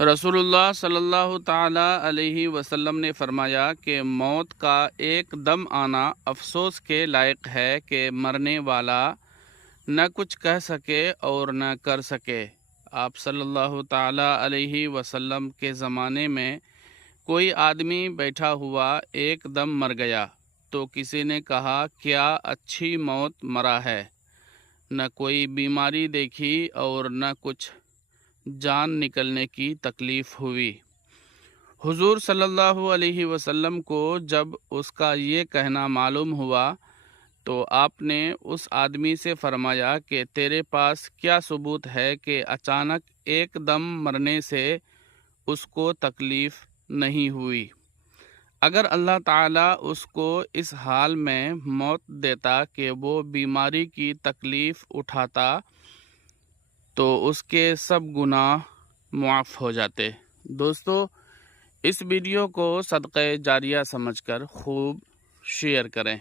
رسول اللہ صلی اللہ تعالیٰ علیہ وسلم نے فرمایا کہ موت کا ایک دم آنا افسوس کے لائق ہے کہ مرنے والا نہ کچھ کہہ سکے اور نہ کر سکے۔ آپ صلی اللہ تعالیٰ علیہ وسلم کے زمانے میں کوئی آدمی بیٹھا ہوا ایک دم مر گیا تو کسی نے کہا کیا اچھی موت مرا ہے، نہ کوئی بیماری دیکھی اور نہ کچھ جان نکلنے کی تکلیف ہوئی۔ حضور صلی اللہ علیہ وسلم کو جب اس کا یہ کہنا معلوم ہوا تو آپ نے اس آدمی سے فرمایا کہ تیرے پاس کیا ثبوت ہے کہ اچانک ایک دم مرنے سے اس کو تکلیف نہیں ہوئی؟ اگر اللہ تعالیٰ اس کو اس حال میں موت دیتا کہ وہ بیماری کی تکلیف اٹھاتا تو اس کے سب گناہ معاف ہو جاتے۔ دوستو، اس ویڈیو کو صدقہ جاریہ سمجھ کر خوب شیئر کریں۔